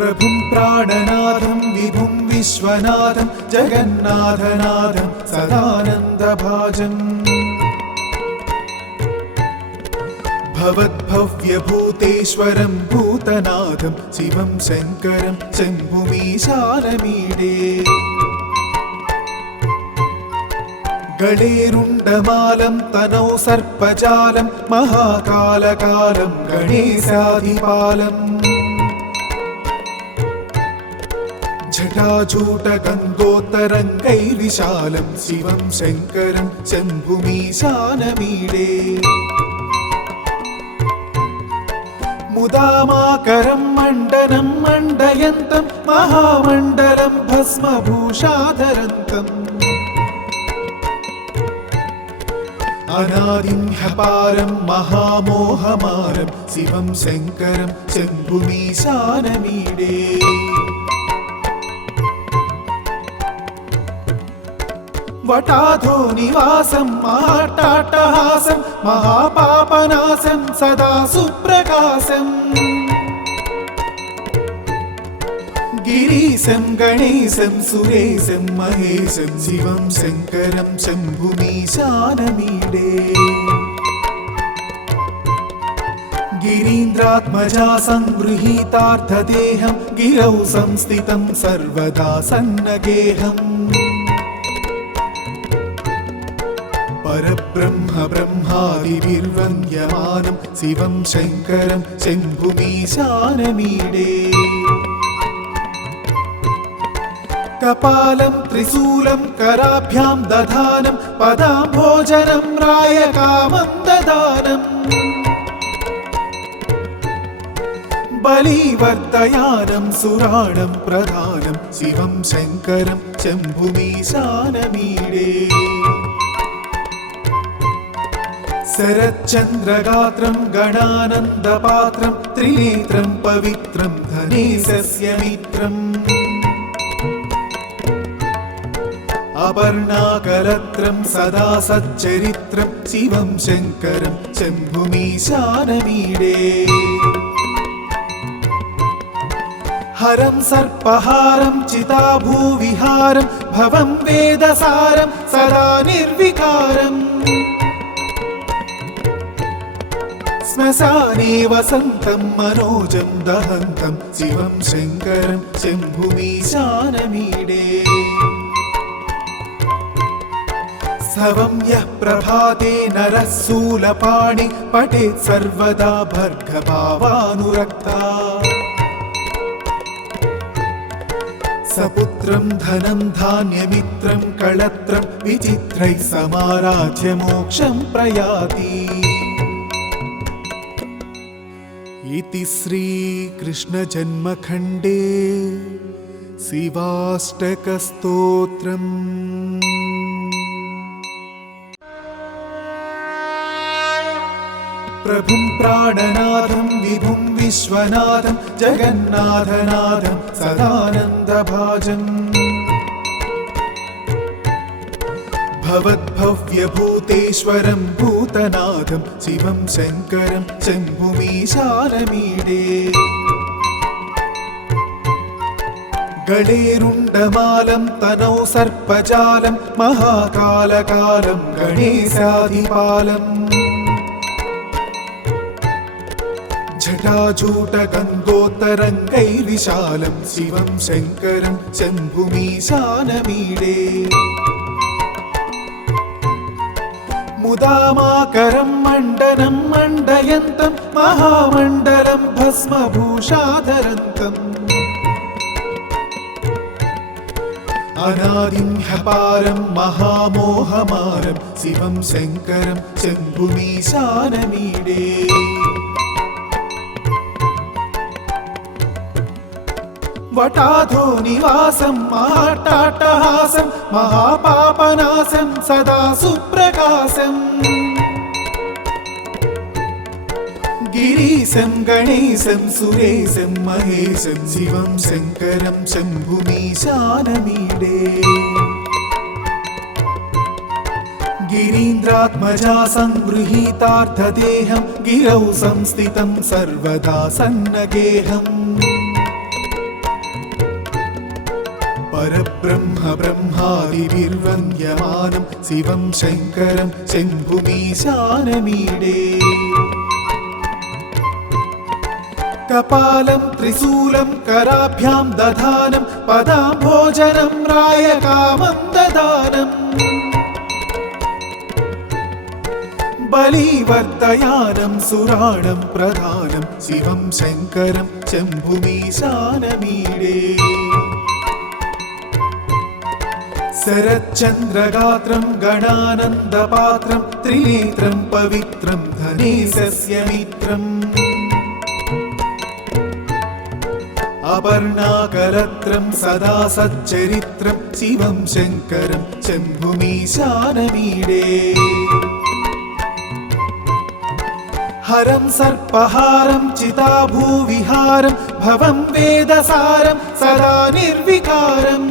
प्रभुं प्राणनाथं विभुं विश्वनाथं जगन्नाथनाथं सदानन्दभाजम् भवद्भव्यभूतेश्वरं भूतनाथं शिवं शङ्करं शम्भुमीशानमीडे गणेरुण्डमालं तनौ सर्पजालं महाकालकालं गणेशाधिपालम् जटाजूटगङ्गोत्तरङ्गैर्विशालं शिवं शङ्करं शम्भुमीशानमीडे मुदामाकरं मण्डनं मण्डयन्तं महामण्डलं भस्मभूषाधरन्तम् अनादिं ह्यपारं महामोहमारं शिवं शङ्करं शम्भुमीशानमीडे वटाधो निवासं महाट्टाट्टहासं महापापनाशं सदा सुप्रकाशम् गिरीशं गणेशं सुरेशं महेशं शिवं शङ्करं शम्भुमीशानमीडे गिरीन्द्रात्मजा संगृहीतार्थदेहं गिरौ संस्थितं सर्वदा सन्नगेहम् परब्रह्म ब्रह्मादिभिर्वन्द्यमानं शिवं शङ्करं शम्भुमीशानमीडे कपालं त्रिशूलं कराभ्यां दधानं पदाम्भोजनं रायकामं ददानम् बलिवर्धयानं सुराणं प्रधानं शिवं शङ्करं शम्भुमीशानमीडे शरच्चन्द्रगात्रं गणानन्दपात्रं त्रिनेत्रं पवित्रं धनेशस्य मित्रम् अपर्णाकलत्रं सदा सच्चरित्रं शिवं शङ्करं शम्भुमीशानमीडे हरं सर्पहारं चिताभूविहारं भवं वेदसारं सदा निर्विकारम् श्मशाने वसन्तं मनोजं दहन्तं शिवं शङ्करं शम्भुमीशानमीडे सवं यः प्रभाते नरः शूलपाणि पठेत् सर्वदा भर्गभावानुरक्ता सपुत्रं धनं धान्यमित्रं कळत्रं विचित्रैः समाराध्य मोक्षं प्रयाति इति श्रीकृष्णजन्मखण्डे शिवाष्टकस्तोत्रम्। प्रभुं प्राणनाथं विभुं विश्वनाथं जगन्नाथनाथं सदानन्दभाजम् भवद्भव्यभूतेश्वरं भूतनाथं शिवं शङ्करं शम्भुमीशानमीडे गणेरुण्डमालं तनौ सर्पजालं महाकालकालं गणेशाधिपालम् जटाजूटगङ्गोत्तरङ्गैर्विशालं शिवं शङ्करं शम्भुमीशानमीडे मुदामाकरं मण्डनं मण्डयन्तं महामण्डलं भस्मभूषाधरन्तम् अनादिं ह्यपारं महामोहमारं शिवं शङ्करं शम्भुमीशानमीडे वटाधो निवासं महाट्टाट्टहासं महापापनाशं सदा सुप्रकाशम् गिरीशं गणेशं सुरेशं महेशं शिवं शङ्करं शम्भुमीशानमीडे गिरीन्द्रात्मजा संगृहीतार्थदेहं गिरौ संस्थितं सर्वदा सन्नगेहम् परब्रह्म ब्रह्मादिभिर्वन्द्यमानं शिवं शङ्करं शम्भुमीशानमीडे कपालं त्रिशूलं कराभ्यां दधानं पदाम्भोजनं रायकामं ददानम् बलिवर्तयानं सुराणं प्रधानं शिवं शङ्करं शम्भुमीशानमीडे शरच्चन्द्रगात्रं गणानन्दपात्रं त्रिनेत्रं पवित्रं धनेशस्य मित्रम् अपर्णाकरत्रं सदा सच्चरित्रं शिवं शङ्करं शम्भुमीशानमीडे हरं सर्पहारं चिताभूविहारं भवं वेदसारं सदा निर्विकारम्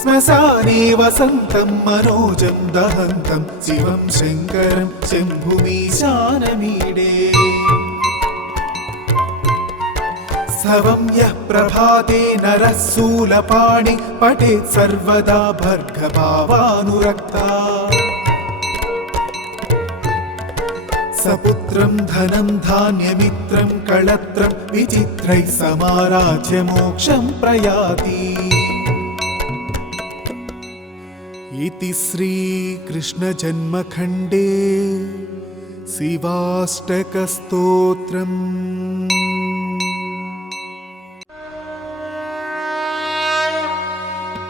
श्मशाने वसन्तं मनोजं दहन्तं शिवं शङ्करं शम्भुमीशानमीडे सवं यः प्रभाते नरः शूलपाणि पठेत् सर्वदा भर्गभावानुरक्ता सपुत्रं धनं धान्यमित्रं कळत्रं विचित्रैः समाराध्य मोक्षं प्रयाति इति श्रीकृष्णजन्मखण्डे शिवाष्टकस्तोत्रम्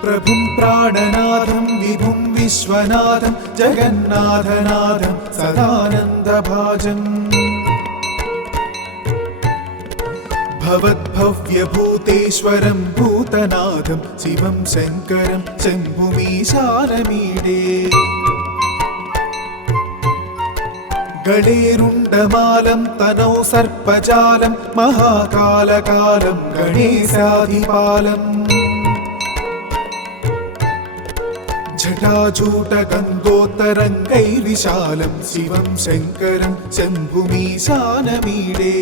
प्रभुं प्राणनाथं विभुं विश्वनाथं जगन्नाथनाथं सदानन्दभाजम् भवद्भव्यभूतेश्वरं भूतनाथं शिवं शङ्करं शम्भुमीशानमीडे गणेरुण्डमालं तनौ सर्पजालं महाकालकालं गणेशाधिपालम् जटाजूटगङ्गोत्तरङ्गैर्विशालं शिवं शङ्करं शम्भुमीशानमीडे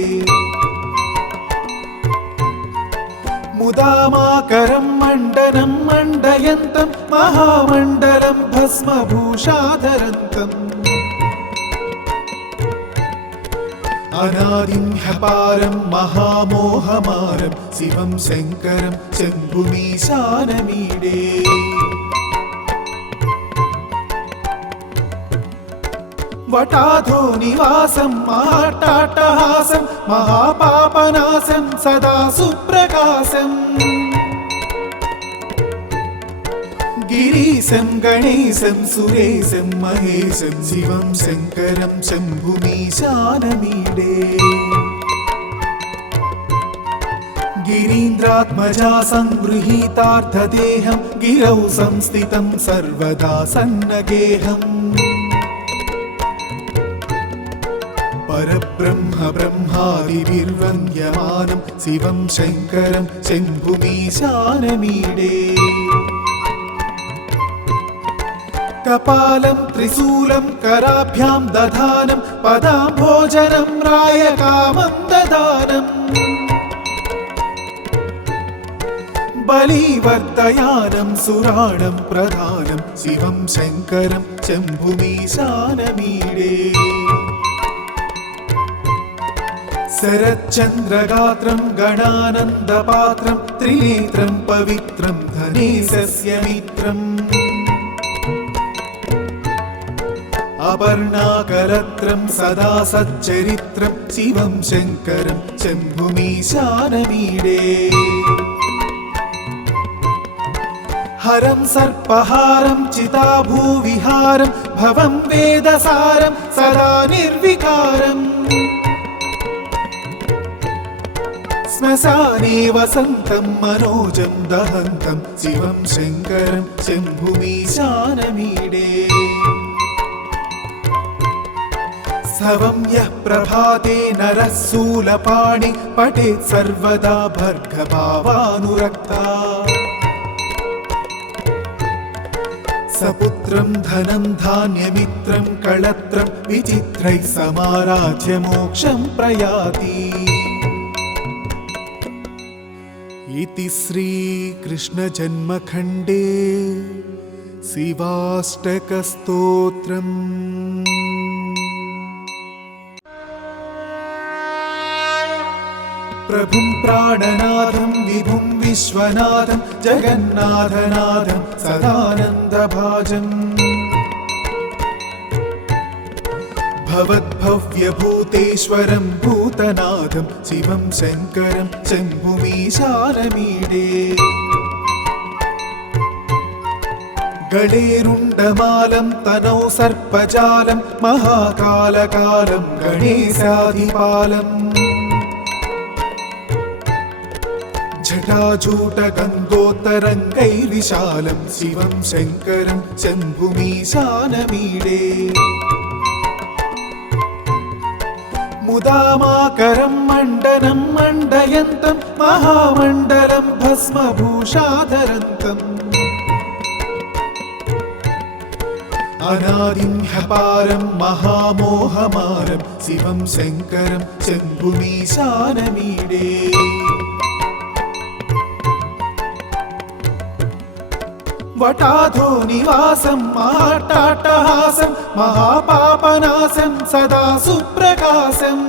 मुदामाकरं मण्डनं मण्डयन्तं महामण्डलं भस्मभूषाधरन्तम् अनादिं ह्यपारं महामोहमारं शिवं शङ्करं शम्भुमीशानमीडे वटाधो निवासं महाट्टाट्टहासं महापापनाशं सदा सुप्रकाशम् गिरीशं गणेशं सुरेशं महेशं शिवं शङ्करं शम्भुमीशानमीडे गिरीन्द्रात्मजा संगृहीतार्थदेहं गिरौ संस्थितं सर्वदा सन्नगेहम् परब्रह्म ब्रह्मादिभिर्वन्द्यमानं शिवं शङ्करं शम्भुमीशानमीडे कपालं त्रिशूलं कराभ्यां दधानं पदाम्भोजनं रायकामं ददानम् बलिवर्तयानं सुराणं प्रधानं शिवं शङ्करं शम्भुमीशानमीडे शरच्चन्द्रगात्रं गणानन्दपात्रं त्रिनेत्रं पवित्रं धनेशस्य मित्रम् अपर्णाकरत्रं सदा सच्चरित्रं शिवं शङ्करं शम्भुमीशानमीडे हरं सर्पहारं चिताभूविहारं भवं वेदसारं सदा निर्विकारम् श्मशाने वसन्तं मनोजं दहन्तं शिवं शङ्करं शम्भुमीशानमीडे सवं यः प्रभाते नरः शूलपाणि पठेत् सर्वदा भर्गभावानुरक्ता सपुत्रं धनं धान्यमित्रं कळत्रं विचित्रैः समाराध्य मोक्षं प्रयाति इति श्रीकृष्णजन्मखण्डे शिवाष्टकस्तोत्रम्। प्रभुं प्राणनाथं विभुं विश्वनाथं जगन्नाथनाथं सदानन्दभाजम् भवद्भव्यभूतेश्वरं भूतनाथं शिवं शङ्करं शम्भुमीशानमीडे गणेरुण्डमालं तनौ सर्पजालं महाकालकालं गणेशाधिपालम् जटाजूटगङ्गोत्तरङ्गैर्विशालं शिवं शङ्करं शम्भुमीशानमीडे मुदामाकरं मण्डनं मण्डयन्तं महामण्डलं भस्मभूषाधरन्तम् अनादिं ह्यपारं महामोहमारं शिवं शङ्करं शम्भुमीशानमीडे वटाधो निवासं महाट्टाटहासं महापापनाशं सदा सुप्रकाशम्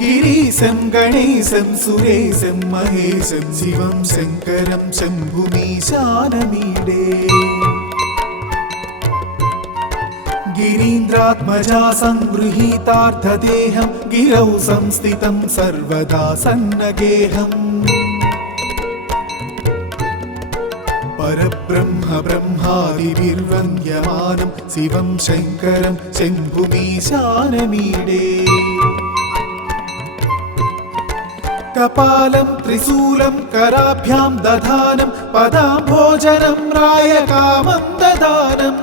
गिरीशं गणेशं सुरेशं महेशं शिवं शङ्करं शम्भुमीशानमीडे गिरीन्द्रात्मजा संगृहीतार्थदेहं गिरौ संस्थितं सर्वदा सन्नगेहम् परब्रह्म ब्रह्मादिभिर्वन्द्यमानं शिवं शङ्करं शम्भुमीशानमीडे कपालं त्रिशूलं कराभ्यां दधानं पदाम्भोजनं रायकामं ददानम्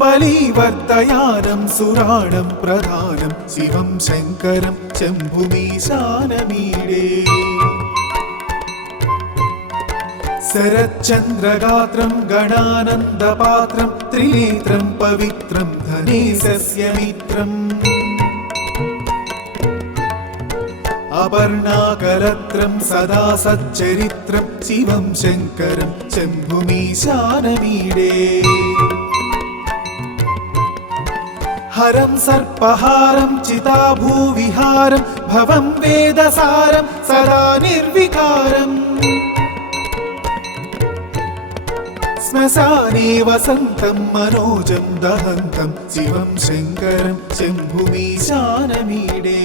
बलिवर्तयानं सुराणं प्रधानं शिवं शङ्करं शम्भुमीशानमीडे शरच्चन्द्रगात्रं गणानन्दपात्रं त्रिनेत्रं पवित्रं धनेशस्य मित्रम् अपर्णाकलत्रं सदा सच्चरित्रं शिवं शङ्करं शम्भुमीशानमीडे हरं सर्पहारं चिताभूविहारं भवं वेदसारं सदा निर्विकारम् श्मशाने वसन्तं मनोजं दहन्तं शिवं शङ्करं शम्भुमीशानमीडे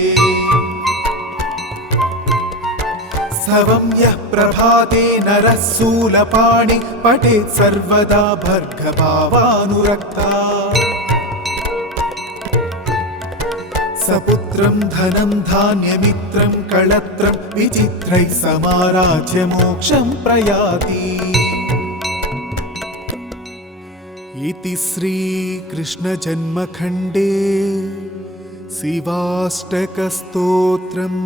स्तवं यः प्रभाते नरः शूलपाणि पठेत् सर्वदा भर्गभावानुरक्ता सपुत्रं धनं धान्यमित्रं कळत्रं विचित्रैः समाराध्य मोक्षं प्रयाति। इति श्रीकृष्णजन्मखण्डे शिवाष्टकस्तोत्रम्।